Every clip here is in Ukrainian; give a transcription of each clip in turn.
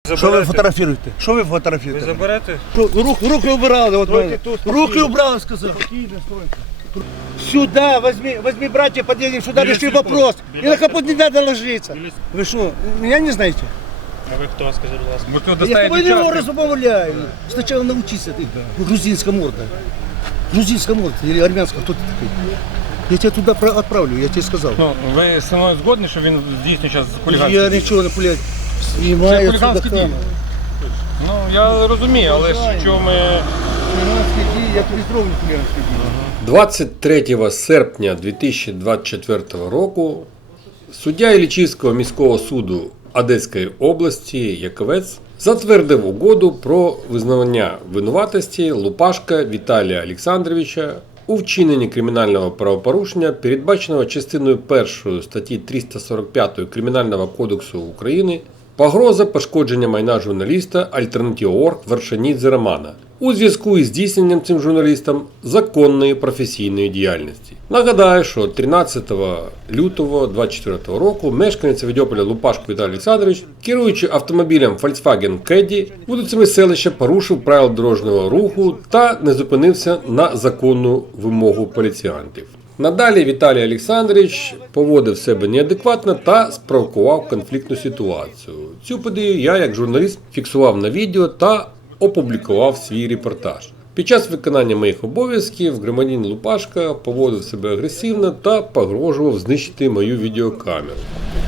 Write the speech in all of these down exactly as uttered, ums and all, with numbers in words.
Що ви фотографуєте? Що ви фотографуєте? Ви заберете? Руки, руки убрали, от мене. Руки убрали, сказав. Сюда, возьми, возьми, братья, подъедем сюда, реши вопрос. И на капот не надо ложиться. Вы что, меня не знаете? А ви хто, скажіть, будь ласка? Ми тут Я с тобой не достаєте размовляю. Сначала научись, ты грузинская морда. Грузинская морда или армянская, кто ты такой? Я тебя туда отправлю, я тебе сказал. Ну, ви зі мною згодні, що він здійснює зараз хуліганські Я дії? ничего не пулять. Снимаю отсюда хулиганские камеру. Ну, я розумію, але що ми... Хулиганские дії, я тобі зроблю хулиганские дії. двадцять третього серпня дві тисячі двадцять четвертого року суддя Іллічівського міського суду Одеської області Яковець затвердив угоду про визнання винуватості Лупашка Віталія Олександровича у вчиненні кримінального правопорушення, передбаченого частиною першої статті триста сорок п'ять Кримінального кодексу України, погроза пошкодження майна журналіста Альтернатива.орг Вершанідзе Романа у зв'язку із здійсненням цим журналістом законної професійної діяльності. Нагадаю, що тринадцятого лютого двадцять четвертого року мешканець Авдіополя Лупашко Віталій Олександрович, керуючи автомобілем Volkswagen Caddy, вулицями селища порушив правила дорожнього руху та не зупинився на законну вимогу поліціянтів. Надалі Віталій Олександрович поводив себе неадекватно та спровокував конфліктну ситуацію. Цю подію я, як журналіст, фіксував на відео та опублікував свій репортаж. Під час виконання моїх обов'язків громадянин Лупашка поводив себе агресивно та погрожував знищити мою відеокамеру.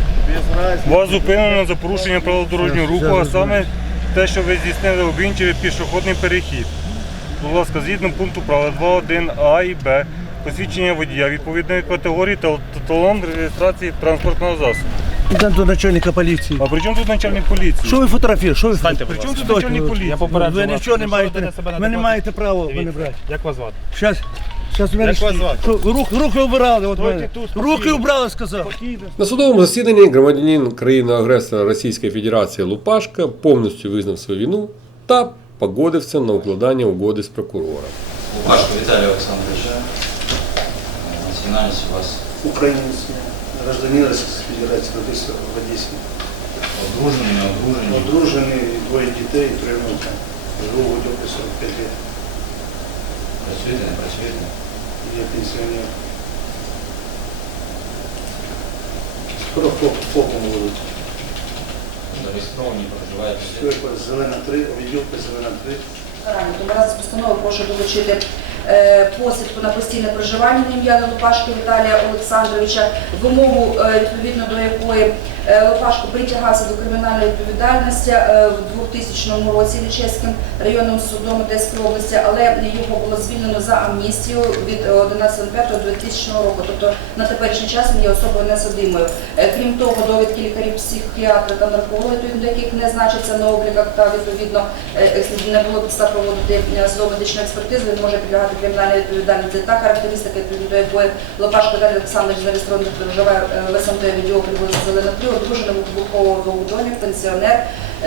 Вас зупинено за порушення правил дорожнього руху, а саме те, що ви здійснили обмінчивий пішохідний перехід. Будь ласка, згідно пункту правил два один А і Б, посвідчення водія відповідної категорії та талон реєстрації транспортного засобу. Йдемо до начальника поліції. А при чому тут начальник поліції? Що ви фотографуєте? Що ви Станьте, фотографуєте? будь ласка. При чому тут начальник поліції? Я попереджу Ви вас. нічого не Що маєте, ведете себе ви не неадекватно? маєте права мене Дивіться, брати. як вас звати? Щас, щас у мене Як вас стоїть. звати? Що, руки, руки убирали, от Стойте мене. тут, спокійно. Руки убрали, сказав. На судовому засіданні громадянин країни-агресора Російської Федерації Лупашка повністю визнав свою вину та погодився на укладання угоди з прокурором. Лупашко Віталій Олександрович, національність у вас Українець, гражданин Російської Федерації, родився в Одесі. одружений, не одружений. Одружений, двоє дітей, три внука. Живу в Одесі сорок п'ять років. Працюєте, не працюєте? Я пенсіонер. Скоро фоком будуть. Зареєстровані, проживаєте. Все, Зелена три, відділка Зелена три. Тому разом з постановою прошу долучити е, посвідку на постійне проживання на ім'я Лупашка Віталія Олександровича, вимогу, е, відповідно до якої е, Лупашко притягався до кримінальної відповідальності е, в двохтисячному році Іллічівським районним судом Одеської області, але його було звільнено за амністію від одинадцятого п'ятого дві тисячі року, тобто на теперішній час він є особою несудимою. Е, крім того, довідки лікарів, психіатри та наркологи, відповідно до яких не значиться на обліках та відповідно е, не було підстав проводити судово-медичну експертизу, він може підлягати кримінальній відповідальності. Та характеристика, відповідно до якої Лупашко Віталій Олександрович зареєстрований, проживає в СМТ відділу вулиця Зелена три, одружений в двохповерховому двох домі, пенсіонер,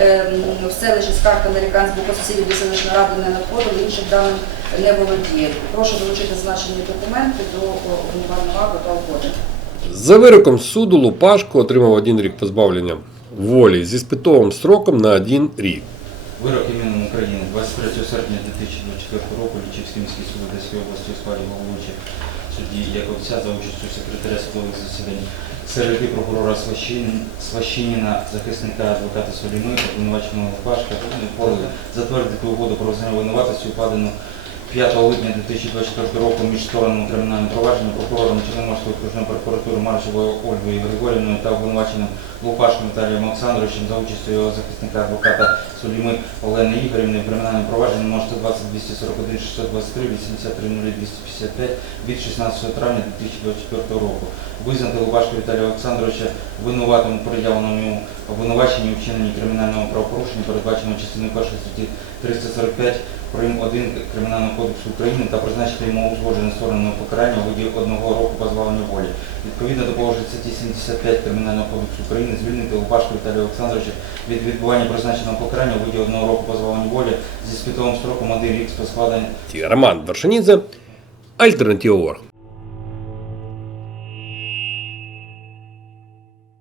в селищі Скарка, Американськ, боку сусідів до селищної ради не надходили, інших даних не володіє. Прошу долучити зазначені документи до обвинувального акту та угоди. За вироком суду Лупашко отримав один рік позбавлення волі зі спитовим строком на один рік. Вирок іменем України двадцять третього серпня дві тисячі двадцять четвертого року Іллічівський міський суд Одеської області у складі головуючого судді Яковця за участю секретаря судових засідань Середи, прокурора Сващиніна, захисника адвоката Соліми, обвинуваченого Лупашка, затвердити угоду про визнання винуватості, укладену п'ятого липня дві тисячі двадцять четвертого року між сторонами кримінального провадження прокурором Чорноморської окружної прокуратури Маршевою Ольгою Григорівною та обвинуваченим Лупашком Віталієм Олександровичем за участю його захисника адвоката Соліми Олени Ігорівни в кримінальному провадженні номер сто двадцять двісті сорок один шістсот двадцять три вісімдесят три нуль двісті п'ятдесят п'ять від шістнадцятого травня дві тисячі двадцять четвертого року. Визнати Лупашка Віталія Олександровича винуватим у пред'явленому йому обвинуваченні у вчиненні кримінального правопорушення, передбаченого частиною першої статті триста сорок п'ять прим. один Кримінального кодексу України та призначити йому узгоджене стороною покарання у виді одного року позбавлення волі. Відповідно до положень статті сімдесят п'ять Кримінального кодексу України звільнити Лупашка Віталія Олександровича від відбування призначеного покарання у виді одного року позбавлення волі зі спитовим строком один рік з складення. Роман Вершанідзе, Альтернатива.орг.